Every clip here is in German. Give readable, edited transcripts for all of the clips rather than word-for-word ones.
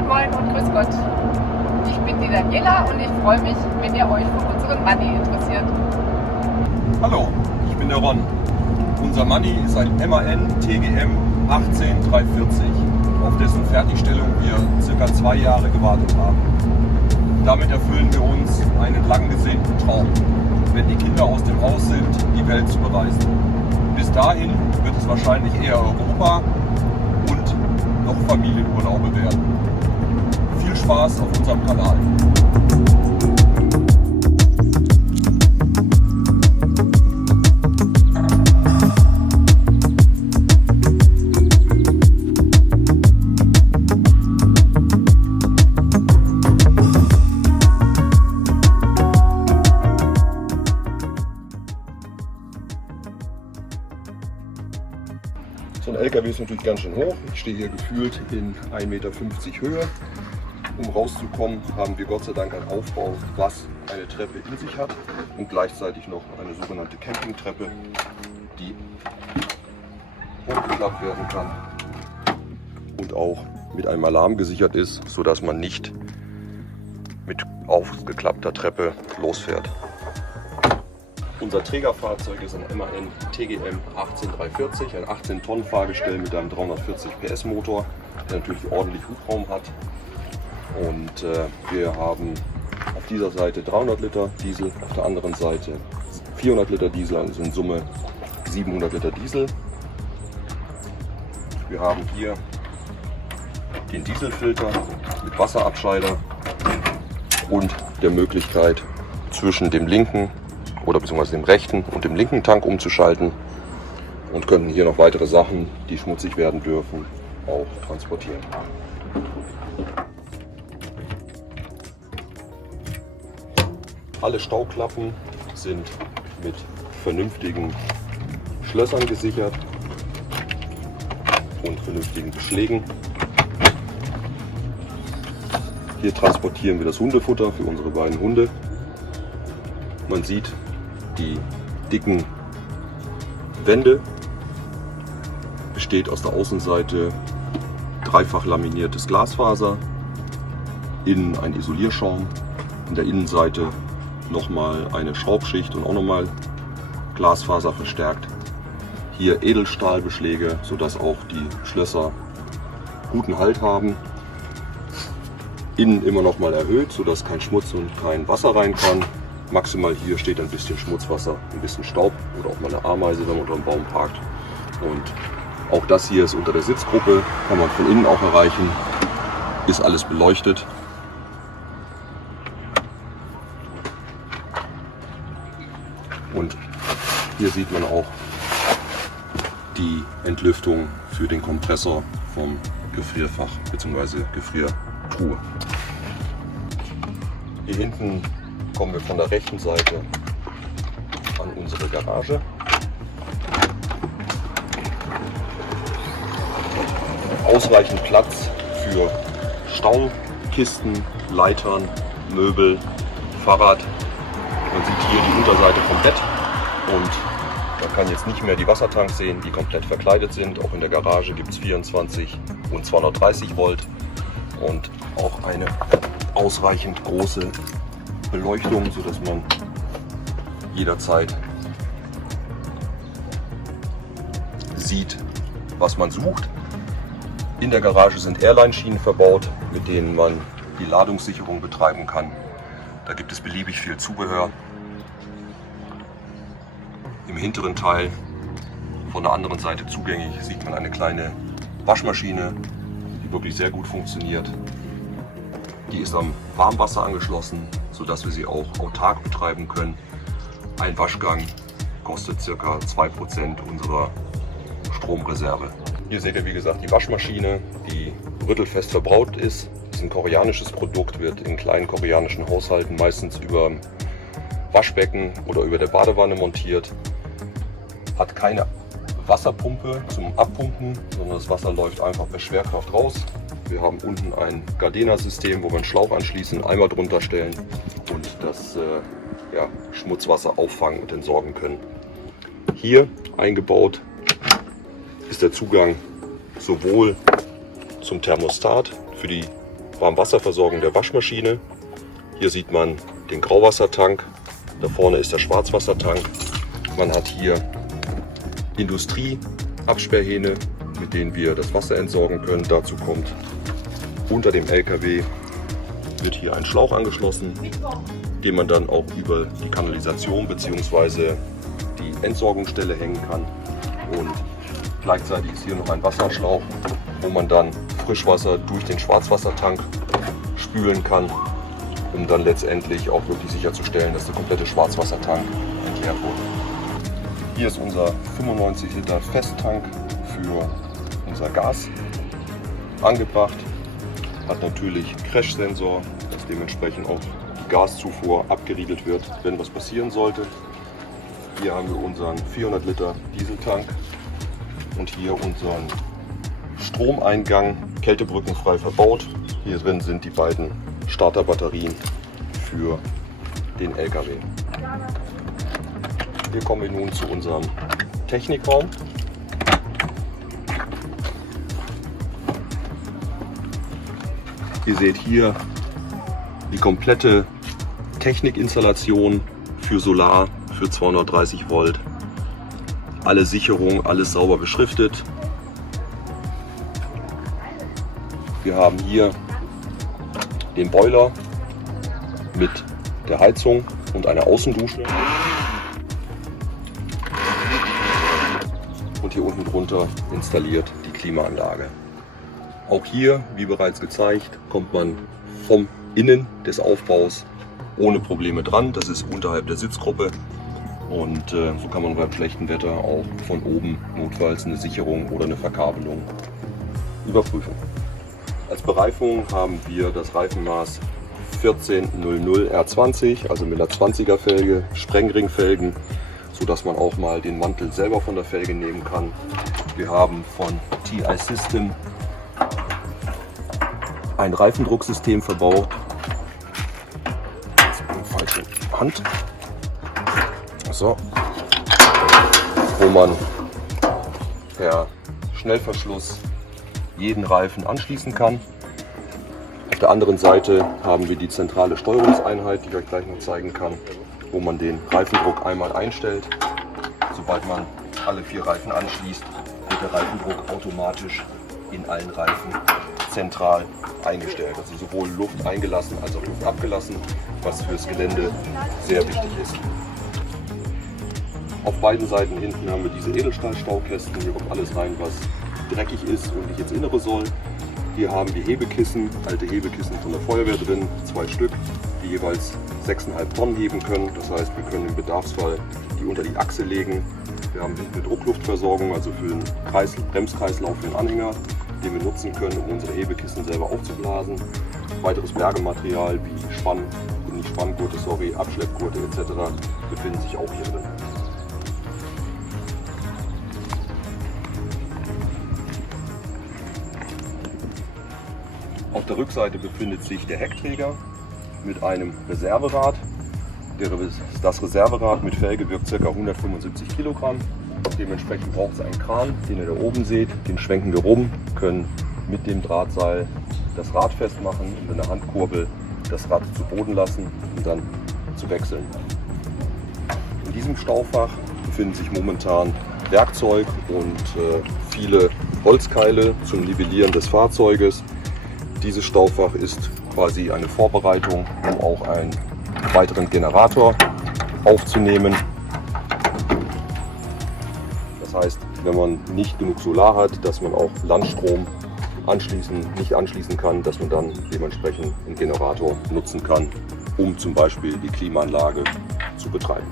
Moin Moin und Grüß Gott. Ich bin die Daniela und ich freue mich, wenn ihr euch für unseren Manni interessiert. Hallo, ich bin der Ron. Unser Manni ist ein MAN TGM 18340, auf dessen Fertigstellung wir ca. 2 Jahre gewartet haben. Damit erfüllen wir uns einen lang gesehnten Traum, wenn die Kinder aus dem Haus sind, die Welt zu bereisen. Bis dahin wird es wahrscheinlich eher Europa und noch Familienurlaube werden. Viel Spaß auf unserem Kanal. So ein LKW ist natürlich ganz schön hoch. Ich stehe hier gefühlt in 1,50 Meter Höhe. Um rauszukommen, haben wir Gott sei Dank einen Aufbau, was eine Treppe in sich hat und gleichzeitig noch eine sogenannte Campingtreppe, die hochgeklappt werden kann und auch mit einem Alarm gesichert ist, sodass man nicht mit aufgeklappter Treppe losfährt. Unser Trägerfahrzeug ist ein MAN TGM 18340, ein 18 Tonnen Fahrgestell mit einem 340 PS Motor, der natürlich ordentlich Hubraum hat. Und wir haben auf dieser Seite 300 Liter Diesel, auf der anderen Seite 400 Liter Diesel, also in Summe 700 Liter Diesel. Wir haben hier den Dieselfilter mit Wasserabscheider und der Möglichkeit zwischen dem linken oder beziehungsweise dem rechten und dem linken Tank umzuschalten und können hier noch weitere Sachen, die schmutzig werden dürfen, auch transportieren. Alle Stauklappen sind mit vernünftigen Schlössern gesichert und vernünftigen Beschlägen. Hier transportieren wir das Hundefutter für unsere beiden Hunde. Man sieht die dicken Wände, besteht aus der Außenseite dreifach laminiertes Glasfaser, innen ein Isolierschaum, in der Innenseite nochmal eine Schraubschicht und auch nochmal Glasfaser verstärkt. Hier Edelstahlbeschläge, sodass auch die Schlösser guten Halt haben. Innen immer nochmal erhöht, sodass kein Schmutz und kein Wasser rein kann. Maximal hier steht ein bisschen Schmutzwasser, ein bisschen Staub oder auch mal eine Ameise, wenn man unter einem Baum parkt. Und auch das hier ist unter der Sitzgruppe, kann man von innen auch erreichen. Ist alles beleuchtet. Und hier sieht man auch die Entlüftung für den Kompressor vom Gefrierfach bzw. Gefriertruhe. Hier hinten kommen wir von der rechten Seite an unsere Garage. Ausreichend Platz für Staukisten, Leitern, Möbel, Fahrrad. Man sieht hier die Unterseite vom Bett und man kann jetzt nicht mehr die Wassertanks sehen, die komplett verkleidet sind. Auch in der Garage gibt es 24 und 230 Volt und auch eine ausreichend große Beleuchtung, sodass man jederzeit sieht, was man sucht. In der Garage sind Airline-Schienen verbaut, mit denen man die Ladungssicherung betreiben kann. Da gibt es beliebig viel Zubehör. Im hinteren Teil, von der anderen Seite zugänglich, sieht man eine kleine Waschmaschine, die wirklich sehr gut funktioniert. Die ist am Warmwasser angeschlossen, sodass wir sie auch autark betreiben können. Ein Waschgang kostet ca. 2% unserer Stromreserve. Hier seht ihr wie gesagt die Waschmaschine, die rüttelfest verbraut ist. Das ist ein koreanisches Produkt, wird in kleinen koreanischen Haushalten meistens über Waschbecken oder über der Badewanne montiert. Hat keine Wasserpumpe zum Abpumpen, sondern das Wasser läuft einfach per Schwerkraft raus. Wir haben unten ein Gardena-System, wo wir einen Schlauch anschließen, einen Eimer drunter stellen und das Schmutzwasser auffangen und entsorgen können. Hier eingebaut ist der Zugang sowohl zum Thermostat für die Warmwasserversorgung der Waschmaschine. Hier sieht man den Grauwassertank, da vorne ist der Schwarzwassertank. Man hat hier Industrieabsperrhähne, mit denen wir das Wasser entsorgen können. Dazu kommt unter dem LKW wird hier ein Schlauch angeschlossen, den man dann auch über die Kanalisation bzw. die Entsorgungsstelle hängen kann. Und gleichzeitig ist hier noch ein Wasserschlauch, wo man dann Frischwasser durch den Schwarzwassertank spülen kann, um dann letztendlich auch wirklich sicherzustellen, dass der komplette Schwarzwassertank entleert wurde. Hier ist unser 95 Liter Festtank für unser Gas angebracht. Hat natürlich Crash-Sensor, dass dementsprechend auch die Gaszufuhr abgeriegelt wird, wenn was passieren sollte. Hier haben wir unseren 400 Liter Dieseltank und hier unseren Stromeingang kältebrückenfrei verbaut. Hier drin sind die beiden Starterbatterien für den LKW. Hier kommen wir nun zu unserem Technikraum. Ihr seht hier die komplette Technikinstallation für Solar für 230 Volt. Alle Sicherungen, alles sauber beschriftet. Wir haben hier den Boiler mit der Heizung und einer Außendusche. Und hier unten drunter installiert die Klimaanlage. Auch hier, wie bereits gezeigt, kommt man vom Innen des Aufbaus ohne Probleme dran. Das ist unterhalb der Sitzgruppe und so kann man beim schlechten Wetter auch von oben notfalls eine Sicherung oder eine Verkabelung überprüfen. Als Bereifung haben wir das Reifenmaß 1400 R20, also mit einer 20er Felge, Sprengringfelgen, sodass man auch mal den Mantel selber von der Felge nehmen kann. Wir haben von TI System ein Reifendrucksystem verbaut. Jetzt in der falschen Hand. So. Wo man per Schnellverschluss jeden Reifen anschließen kann. Auf der anderen Seite haben wir die zentrale Steuerungseinheit, die ich euch gleich noch zeigen kann, wo man den Reifendruck einmal einstellt. Sobald man alle 4 Reifen anschließt, wird der Reifendruck automatisch in allen Reifen zentral eingestellt. Also sowohl Luft eingelassen als auch Luft abgelassen, was fürs Gelände sehr wichtig ist. Auf beiden Seiten hinten haben wir diese Edelstahlstaukästen. Hier kommt alles rein, was dreckig ist und nicht ins Innere soll. Hier haben wir Hebekissen, alte Hebekissen von der Feuerwehr drin, 2 Stück, die jeweils 6,5 Tonnen heben können. Das heißt, wir können im Bedarfsfall die unter die Achse legen. Wir haben hinten eine Druckluftversorgung, also für den Bremskreislauf für den Anhänger, den wir nutzen können, um unsere Hebekissen selber aufzublasen. Weiteres Bergematerial wie Abschleppgurte etc. befinden sich auch hier drin. Auf der Rückseite befindet sich der Heckträger mit einem Reserverad. Das Reserverad mit Felge wirkt ca. 175 Kilogramm. Dementsprechend braucht es einen Kran, den ihr da oben seht. Den schwenken wir rum, können mit dem Drahtseil das Rad festmachen und mit einer Handkurbel das Rad zu Boden lassen und dann zu wechseln. In diesem Staufach befinden sich momentan Werkzeug und viele Holzkeile zum Nivellieren des Fahrzeuges. Dieses Staufach ist quasi eine Vorbereitung, um auch einen weiteren Generator aufzunehmen. Das heißt, wenn man nicht genug Solar hat, dass man auch Landstrom nicht anschließen kann, dass man dann dementsprechend einen Generator nutzen kann, um zum Beispiel die Klimaanlage zu betreiben.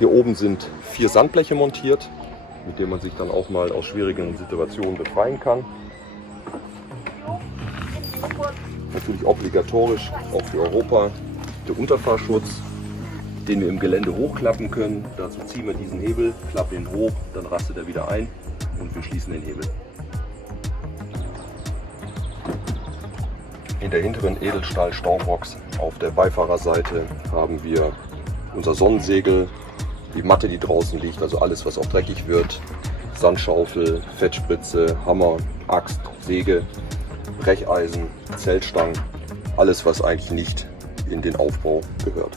Hier oben sind 4 Sandbleche montiert, mit denen man sich dann auch mal aus schwierigen Situationen befreien kann. Natürlich obligatorisch auch für Europa der Unterfahrschutz, den wir im Gelände hochklappen können. Dazu ziehen wir diesen Hebel, klappen ihn hoch, dann rastet er wieder ein und wir schließen den Hebel. In der hinteren Edelstahl-Staubox auf der Beifahrerseite haben wir unser Sonnensegel, die Matte, die draußen liegt, also alles, was auch dreckig wird, Sandschaufel, Fettspritze, Hammer, Axt, Säge. Brecheisen, Zeltstangen, alles was eigentlich nicht in den Aufbau gehört.